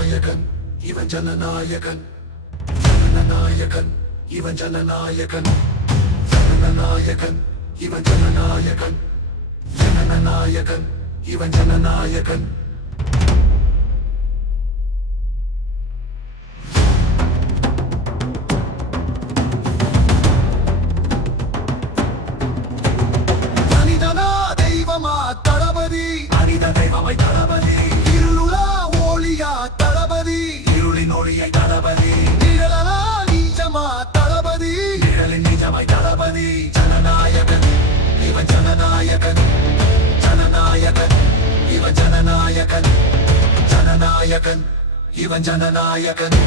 ஜனநாயகன் இவன் ஜனநாயகன் ஜனநாயகன் இவன் ஜனநாயகன் ஜனநாயகன் இவன் ஜனநாயகன் ஜனநாயகன் இவன் ஜனநாயகன் மனிதனா தெய்வமா தளபதி மனித தெய்வமை தளபதி இருளுலா ஒளியா தளபதி இருளின் ஒளியை தளபதி நிழலா நீச்சமா தளபதி நிழலின் நிஜமாய் தளபதி ஜனநாயகன் இவன் ஜனநாயகன் ஜனநாயகன் இவன் ஜனநாயகன் ஜனநாயகன் இவன் ஜனநாயகன்